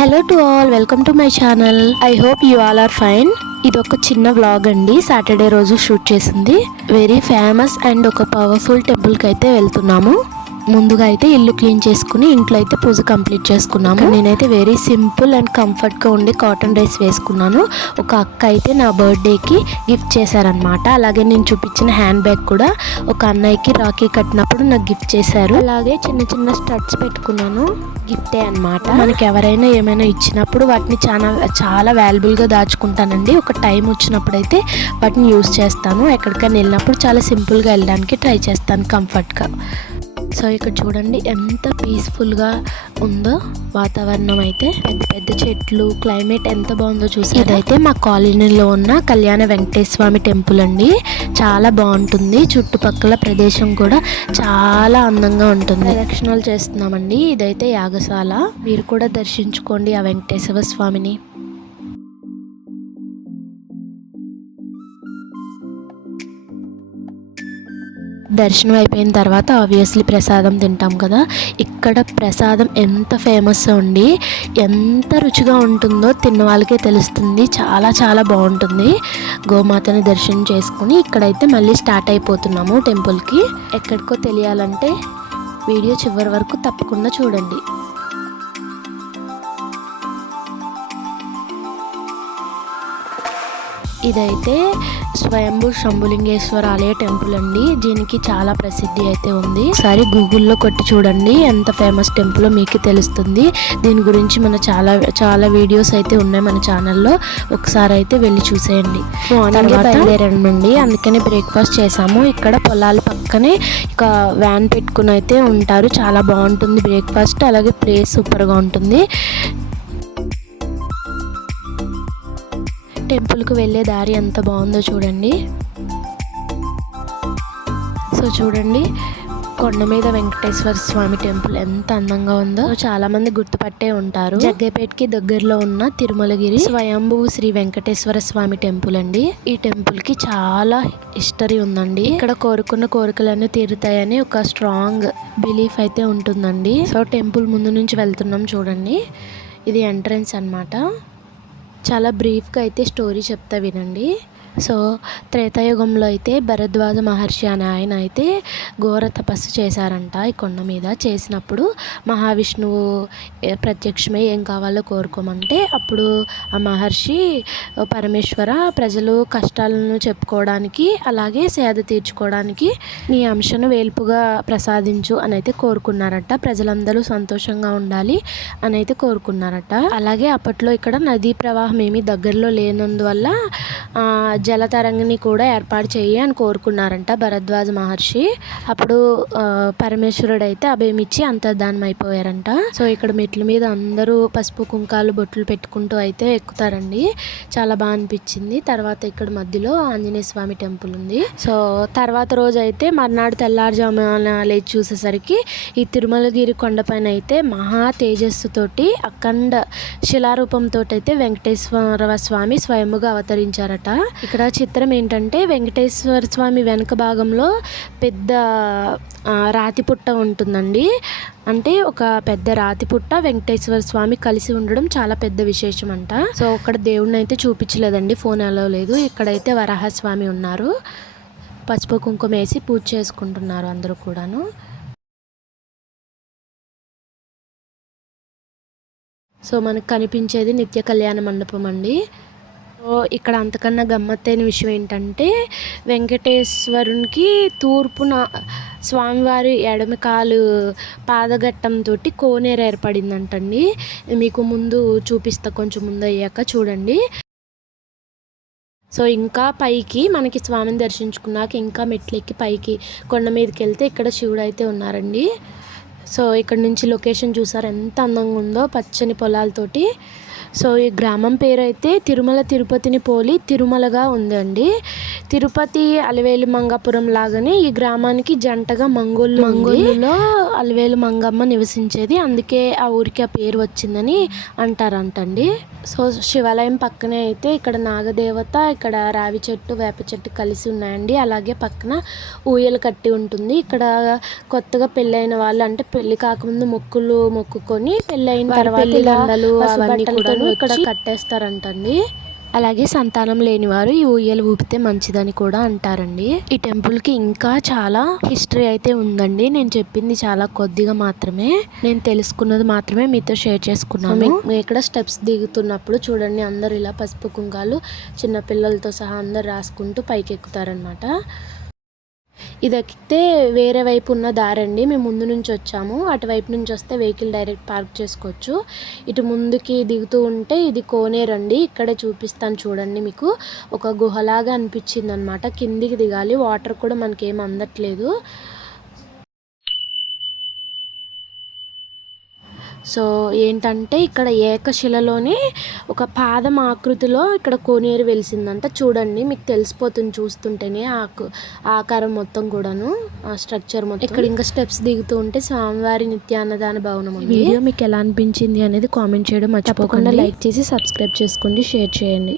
Hello to all, welcome to my channel. I hope you all are fine. ఇది ఒక చిన్న vlog అండి, Saturday రోజు షూట్ చేసింది. వెరీ ఫేమస్ అండ్ ఒక పవర్ఫుల్ టెంపుల్కి అయితే వెళ్తున్నాము. ముందుగా అయితే ఇల్లు క్లీన్ చేసుకుని ఇంట్లో అయితే పూజ కంప్లీట్ చేసుకున్నాము. నేనైతే వెరీ సింపుల్ అండ్ కంఫర్ట్గా ఉండి కాటన్ డ్రెస్ వేసుకున్నాను. ఒక అక్క అయితే నా బర్త్డేకి గిఫ్ట్ చేశారనమాట. అలాగే నేను చూపించిన హ్యాండ్ బ్యాగ్ కూడా ఒక అన్నయ్యకి రాఖీ కట్టినప్పుడు నాకు గిఫ్ట్ చేశారు. అలాగే చిన్న చిన్న స్టడ్స్ పెట్టుకున్నాను, గిఫ్టే అనమాట. మనకి ఎవరైనా ఏమైనా ఇచ్చినప్పుడు వాటిని చాలా వాల్యుబుల్గా దాచుకుంటానండి. ఒక టైం వచ్చినప్పుడు అయితే వాటిని యూజ్ చేస్తాను. ఎక్కడికైనా వెళ్ళినప్పుడు చాలా సింపుల్గా వెళ్ళడానికి ట్రై చేస్తాను, కంఫర్ట్గా. సో ఇక్కడ చూడండి ఎంత పీస్ఫుల్గా ఉందో వాతావరణం. అయితే పెద్ద పెద్ద చెట్లు, క్లైమేట్ ఎంత బాగుందో చూసి. ఇదైతే మా కాలనీలో ఉన్న కళ్యాణ వెంకటేశ్వర స్వామి టెంపుల్ అండి. చాలా బాగుంటుంది, చుట్టుపక్కల ప్రదేశం కూడా చాలా అందంగా ఉంటుంది. ప్రదక్షిణాలు చేస్తున్నామండి. ఇదైతే యాగశాల, మీరు కూడా దర్శించుకోండి ఆ వెంకటేశ్వర స్వామిని. దర్శనం అయిపోయిన తర్వాత ఆబ్వియస్లీ ప్రసాదం తింటాం కదా. ఇక్కడ ప్రసాదం ఎంత ఫేమస్ అండి, ఎంత రుచిగా ఉంటుందో తిన్న వాళ్ళకే తెలుస్తుంది. చాలా చాలా బాగుంటుంది. గోమాతని దర్శనం చేసుకుని ఇక్కడైతే మళ్ళీ స్టార్ట్ అయిపోతున్నాము టెంపుల్కి. ఎక్కడికో తెలియాలంటే వీడియో చివరి వరకు తప్పకుండా చూడండి. ఇదైతే స్వయంభూ శంభులింగేశ్వర ఆలయ టెంపుల్ అండి. దీనికి చాలా ప్రసిద్ధి అయితే ఉంది. ఒకసారి గూగుల్లో కొట్టి చూడండి, ఎంత ఫేమస్ టెంపుల్ మీకు తెలుస్తుంది. దీని గురించి మన చాలా వీడియోస్ అయితే ఉన్నాయి మన ఛానల్లో. ఒకసారి అయితే వెళ్ళి చూసేయండి. మార్నింగ్ బయలుదేరామండి, అందుకని బ్రేక్ఫాస్ట్ చేసాము. ఇక్కడ పొలాల పక్కనే ఇక వ్యాన్ పెట్టుకుని అయితే ఉంటారు. చాలా బాగుంటుంది బ్రేక్ఫాస్ట్. అలాగే ప్లేస్ సూపర్గా ఉంటుంది. టెంపుల్కి వెళ్ళే దారి ఎంత బాగుందో చూడండి. సో చూడండి, కొండ మీద వెంకటేశ్వర స్వామి టెంపుల్ ఎంత అందంగా ఉందో. చాలా మంది గుర్తుపట్టే ఉంటారు. జగ్గైపేటకి దగ్గరలో ఉన్న తిరుమలగిరి స్వయంభూ శ్రీ వెంకటేశ్వర స్వామి టెంపుల్ అండి. ఈ టెంపుల్ కి చాలా హిస్టరీ ఉందండి. ఇక్కడ కోరుకున్న కోరికలన్నీ తీరుతాయని ఒక స్ట్రాంగ్ బిలీఫ్ అయితే ఉంటుందండి. సో టెంపుల్ ముందు నుంచి వెళ్తున్నాం చూడండి. ఇది ఎంట్రన్స్ అన్నమాట. చాలా బ్రీఫ్గా అయితే స్టోరీ చెప్తా వినండి. సో త్రేతాయుగంలో అయితే భరద్వాజ మహర్షి అనే ఆయన అయితే ఘోర తపస్సు చేశారంట ఈ కొండ మీద. చేసినప్పుడు మహావిష్ణువు ప్రత్యక్షమై ఏం కావాలో కోరుకోమంటే అప్పుడు ఆ మహర్షి, పరమేశ్వర, ప్రజలు కష్టాలను చెప్పుకోవడానికి అలాగే సేద తీర్చుకోవడానికి నీ అంశను వేల్పుగా ప్రసాదించు అని అయితే కోరుకున్నారట. ప్రజలందరూ సంతోషంగా ఉండాలి అని అయితే కోరుకున్నారట. అలాగే అప్పట్లో ఇక్కడ నదీ ప్రవాహం ఏమీ దగ్గరలో లేనందువల్ల జలతరంగిని కూడా ఏర్పాటు చేయి అని కోరుకున్నారంట భరద్వాజ మహర్షి. అప్పుడు పరమేశ్వరుడు అయితే అభయమిచ్చి అంతర్ధానం అయిపోయారంట. సో ఇక్కడ మెట్ల మీద అందరూ పసుపు కుంకాలు బొట్లు పెట్టుకుంటూ అయితే ఎక్కుతారండి. చాలా బాగా అనిపించింది. తర్వాత ఇక్కడ మధ్యలో ఆంజనేయ స్వామి టెంపుల్ ఉంది. సో తర్వాత రోజు అయితే మర్నాడు తెల్లారుజామున లేచి చూసేసరికి ఈ తిరుమలగిరి కొండపైన అయితే మహా తేజస్సుతోటి అఖండ శిలారూపంతో అయితే వెంకటేశ్వర స్వామి స్వయముగా అవతరించారట. ఇక్కడ చిత్రం ఏంటంటే వెంకటేశ్వర స్వామి వెనక భాగంలో పెద్ద రాతి పుట్ట ఉంటుందండి. అంటే ఒక పెద్ద రాతి పుట్ట వెంకటేశ్వర స్వామి కలిసి ఉండడం చాలా పెద్ద విశేషం అంట. సో ఇక్కడ దేవుడిని అయితే చూపించలేదండి, ఫోన్ అలో లేదు. ఇక్కడైతే వరాహస్వామి ఉన్నారు. పసుపు కుంకుమ వేసి పూజ చేసుకుంటున్నారు అందరూ కూడాను. సో మనకు కనిపించేది నిత్య కళ్యాణ మండపం అండి. సో ఇక్కడ అంతకన్నా గమ్మత్తైన విషయం ఏంటంటే వెంకటేశ్వరునికి తూర్పున స్వామివారి ఎడమకాలు పాదఘట్టంతో కోనేరు ఏర్పడిందంటండి. మీకు ముందు చూపిస్తా, కొంచెం ముందు అయ్యాక చూడండి. సో ఇంకా పైకి మనకి స్వామిని దర్శించుకున్నాక ఇంకా మెట్లెక్కి పైకి కొండ మీదకి వెళ్తే ఇక్కడ శివుడు అయితే ఉన్నారండి. సో ఇక్కడ నుంచి లొకేషన్ చూసారు ఎంత అందంగా ఉందో, పచ్చని పొలాలతోటి సో ఈ గ్రామం పేరు అయితే తిరుమల తిరుపతిని పోలి తిరుమలగా ఉందండి. తిరుపతి అలివేలు మంగాపురం లాగానే ఈ గ్రామానికి జంటగా మంగోళ్ళులో అలివేలు మంగమ్మ నివసించేది. అందుకే ఆ ఊరికి ఆ పేరు వచ్చిందని అంటారంటండి. సో శివాలయం పక్కనే అయితే ఇక్కడ నాగదేవత, ఇక్కడ రావి చెట్టు, వేప చెట్టు కలిసి ఉన్నాయండి. అలాగే పక్కన ఊయలు కట్టి ఉంటుంది. ఇక్కడ కొత్తగా పెళ్ళైన వాళ్ళు, అంటే పెళ్లి కాకముందు మొక్కుకొని పెళ్ళైన తర్వాత బట్టలతో ఇక్కడ కట్టేస్తారంటండి. అలాగే సంతానం లేని వారు ఈ ఊయలు ఊపితే మంచిదని కూడా అంటారండి. ఈ టెంపుల్కి ఇంకా చాలా హిస్టరీ అయితే ఉందండి. నేను చెప్పింది చాలా కొద్దిగా మాత్రమే, నేను తెలుసుకున్నది మాత్రమే మీతో షేర్ చేసుకున్నాను. ఇక్కడ స్టెప్స్ దిగుతున్నప్పుడు చూడండి, అందరు ఇలా పసుపు కుంకాలు చిన్నపిల్లలతో సహా అందరు రాసుకుంటూ పైకి ఎక్కుతారనమాట. ఇది ఎక్కితే వేరే వైపు ఉన్న దారండి. మేము ముందు నుంచి వచ్చాము, అటువైపు నుంచి వస్తే వెహికల్ డైరెక్ట్ పార్క్ చేసుకోవచ్చు. ఇటు ముందుకి దిగుతూ ఉంటే ఇది కోనేరండి. ఇక్కడే చూపిస్తాను చూడండి. మీకు ఒక గుహలాగా అనిపించింది అనమాట. కిందికి దిగాలి, వాటర్ కూడా మనకేం అందట్లేదు. సో ఏంటంటే ఇక్కడ ఏకశిలలోనే ఒక పాదం ఆకృతిలో ఇక్కడ కోనేరు వెలిసిందంట. చూడండి, మీకు తెలిసిపోతుంది చూస్తుంటేనే ఆకారం మొత్తం కూడాను, ఆ స్ట్రక్చర్ మొత్తం. ఇక్కడ ఇంకా స్టెప్స్ దిగుతూ ఉంటే స్వామివారి నిత్యాన్నదాన భవనం ఉంది. వీడియో మీకు ఎలా అనిపించింది అనేది కామెంట్ చేయడం మర్చిపోకుండా. లైక్ చేసి సబ్స్క్రైబ్ చేసుకోండి, షేర్ చేయండి.